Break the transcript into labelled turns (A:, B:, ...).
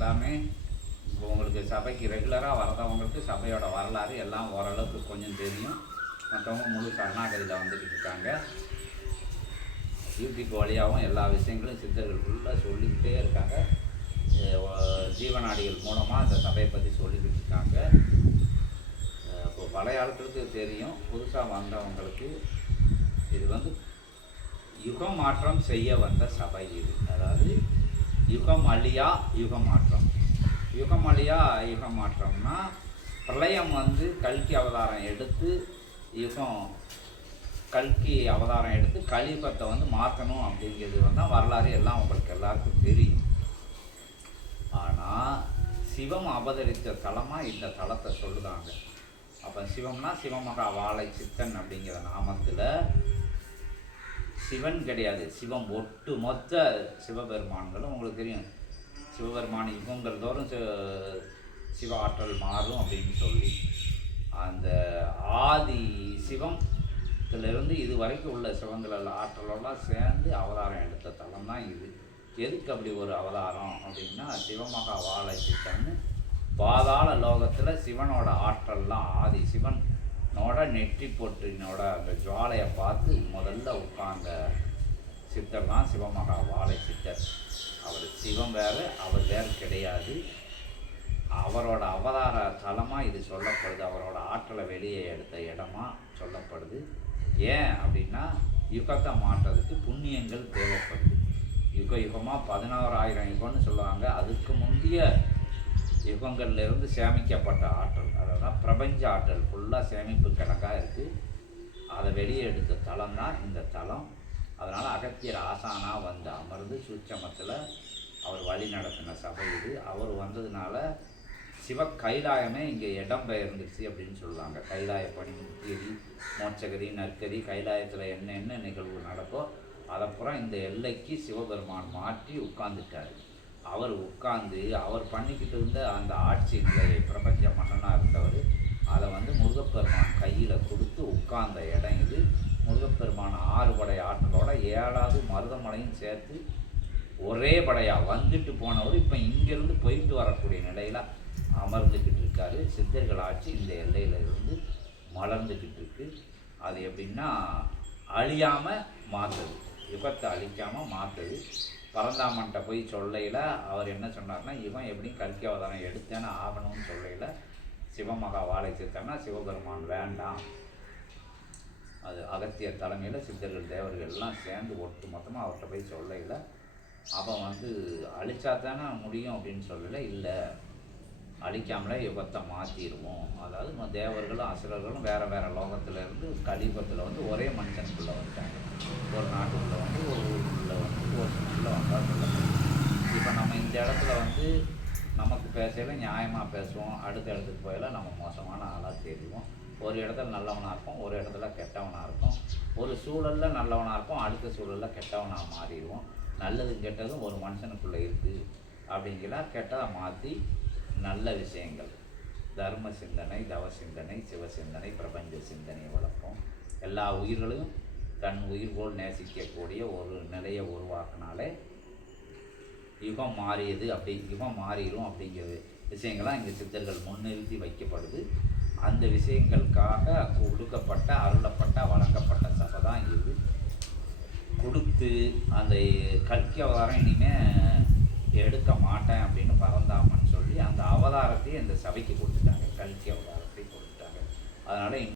A: எல்லாமே இப்போ உங்களுக்கு சபைக்கு ரெகுலராக வரதவங்களுக்கு சபையோட வரலாறு எல்லாம் ஓரளவுக்கு கொஞ்சம் தெரியும். மற்றவங்க முழு சரணாகதியில் வந்துக்கிட்டு இருக்காங்க. யூடியூப் வழியாகவும் எல்லா விஷயங்களும் சித்தர்கள் ஃபுல்லாக சொல்லிக்கிட்டே இருக்காங்க. ஜீவநாடிகள் மூலமாக அந்த சபையை பற்றி சொல்லிக்கிட்டு இருக்காங்க. இப்போ பழைய ஆட்களுக்கு தெரியும். புதுசாக வந்தவங்களுக்கு இது வந்து யுகம் மாற்றம் செய்ய வந்த சபை இது. அதாவது யுகம் அழியா யுக மாற்றம் யுகம் அழியா யுகம் மாற்றம்னா பிரளயம் வந்து கல்கி அவதாரம் எடுத்து யுகம் கல்கி அவதாரம் எடுத்து கலிபத்தை வந்து மாற்றணும் அப்படிங்கிறது வந்து வரலாறு எல்லாம் உங்களுக்கு எல்லாருக்கும் தெரியும். ஆனால் சிவம் அவதரித்த தலமாக இந்த தலத்தை சொல்லுதாங்க. அப்போ சிவம்னா சிவமகா வாழை சித்தன் அப்படிங்கிற நாமத்தில் சிவன் கிடையாது. சிவம் ஒட்டு மொத்த சிவபெருமான்களும் உங்களுக்கு தெரியும். சிவபெருமான் யுகங்கள் தோறும் சிவ ஆற்றல் மாறும் அப்படின்னு சொல்லி. அந்த ஆதி சிவத்திலிருந்து இது வரைக்கும் உள்ள சிவங்கள் ஆற்றலெல்லாம் சேர்ந்து அவதாரம் எடுத்த தலம் தான் இது. எதுக்கு அப்படி ஒரு அவதாரம் அப்படின்னா சிவமகா வாழை சித்தன்னு பாதாள லோகத்தில் சிவனோட ஆற்றல்லாம் ஆதி சிவன் சிவனோட நெற்றி என்னோட அந்த ஜுவாலையை பார்த்து முதல்ல உட்கார்ந்த சித்தர் தான் சிவமகா வாழை சித்தர். அவர் சிவம் வேறு அவர் வேறு கிடையாது. அவரோட அவதார தலமாக இது சொல்லப்படுது அவரோட ஆற்றலை வெளியே எடுத்த இடமா சொல்லப்படுது. ஏன் அப்படின்னா யுகத்தை மாற்றுறதுக்கு புண்ணியங்கள் தேவைப்படுது. யுக யுகமாக பதினாறாயிரம் யுகம்னு சொல்லுவாங்க. அதுக்கு முந்தைய யுகங்கள்லேருந்து சேமிக்கப்பட்ட ஆற்றல். அதெல்லாம் பிரபஞ்ச ஆற்றல் ஃபுல்லாக சேமிப்பு கணக்காக இருக்குது அதை வெளியே எடுத்த தலம் தான் இந்த தலம் அதனால் அகத்தியர் ஆசானாக வந்து அமர்ந்து சூட்சமத்தில் அவர் வழி நடத்தின சபை இது. அவர் வந்ததுனால சிவ கைலாயமே இங்கே இடம் பெயர்ந்துச்சு அப்படின்னு சொல்லுவாங்க. கைலாய பணி முக்கியதி மோட்சகதி நற்கதி கைலாயத்தில் என்னென்ன நிகழ்வு நடக்கோ அதைப்புறம் இந்த எல்லைக்கு சிவபெருமான் மாற்றி உட்கார்ந்துட்டார். அவர் உட்கார்ந்து அவர் பண்ணிக்கிட்டு இருந்த அந்த ஆட்சி பிரபஞ்ச மன்னனாக இருந்தவர் அதை வந்து முருகப்பெருமான் கையில் கொடுத்து உட்கார்ந்த இடம் இது. முருகப்பெருமான் ஆறு படை ஆற்றலோட ஏழாவது மருதமலையும் சேர்த்து ஒரே படையாக வந்துட்டு போனவர். இப்போ இங்கேருந்து போயிட்டு வரக்கூடிய நிலையில் அமர்ந்துக்கிட்டு இருக்காரு. சித்தர்கள் ஆட்சி இந்த எல்லையில் இருந்து மலர்ந்துக்கிட்டு இருக்கு. அது எப்படின்னா அழியாமல் மாற்றுது விபத்தை அழிக்காமல் மாற்றுது பரந்தாமன்ட்ட போய் சொல்லையில் அவர் என்ன சொன்னார்னா இவன் எப்படியும் கல்கி அவதாரம் எடுத்தேன்னு ஆகணும்னு சொல்லையில் சிவமகா வாழை சித்தன்னா சிவபெருமான் வேண்டாம். அது அகத்திய தலைமையில் சித்தர்கள் தேவர்கள் எல்லாம் சேர்ந்து ஒட்டு மொத்தமாக அவர்கிட்ட போய் சொல்லையில் அவன் வந்து அழிச்சா தானே முடியும் அப்படின்னு சொல்லல இல்லை அழிக்காமலே யுகத்தை மாற்றிடுவோம் அதாவது தேவர்களும் அசுரர்களும் வேறு வேறு லோகத்திலேருந்து கலியுகத்தில் வந்து ஒரே மனுஷனுக்குள்ளே வந்துட்டாங்க. ஒரு நாட்டுக்குள்ளே வந்து ஒரு ஊருக்குள்ளே வந்து ஒரு நாட்டில் வந்தால் சொல்லப்படும் இப்போ நம்ம இந்த இடத்துல வந்து நமக்கு பேசையில் நியாயமாக பேசுவோம். அடுத்த இடத்துக்கு போயில நம்ம மோசமான ஆளாக தெரியும் ஒரு இடத்துல நல்லவனாக இருப்போம் ஒரு இடத்துல கெட்டவனாக இருக்கும் ஒரு சூழலில் நல்லவனாக இருக்கும் அடுத்த சூழலில் கெட்டவனாக மாறிடுவோம். நல்லதும் கெட்டதும் ஒரு மனுஷனுக்குள்ளே இருக்குது அப்படிங்கிற கெட்டதை மாற்றி நல்ல விஷயங்கள். தர்ம சிந்தனை தவ சிந்தனை சிவ சிந்தனை பிரபஞ்ச சிந்தனையை வளர்ப்போம். எல்லா உயிர்களையும் தன் உயிர் போல் நேசிக்கக்கூடிய ஒரு நிலையை உருவாக்கினாலே யுகம் மாறியது அப்படி யுகம் மாறிடும் அப்படிங்கிறது விஷயங்கள்லாம் இங்கே சித்தர்கள் முன்னிறுத்தி வைக்கப்படுது. அந்த விஷயங்களுக்காக கொடுக்கப்பட்ட அருளப்பட்ட வழங்கப்பட்ட சபை தான் இது. கொடுத்து அந்த கல்கி அவதாரம் இனிமேல் எடுக்க மாட்டேன் அப்படின்னு பறந்தாமன்னு சொல்லி அந்த அவதாரத்தையும் இந்த சபைக்கு கொடுத்துட்டாங்க. கல்கி அவதாரத்தை கொடுத்துட்டாங்க. அதனால்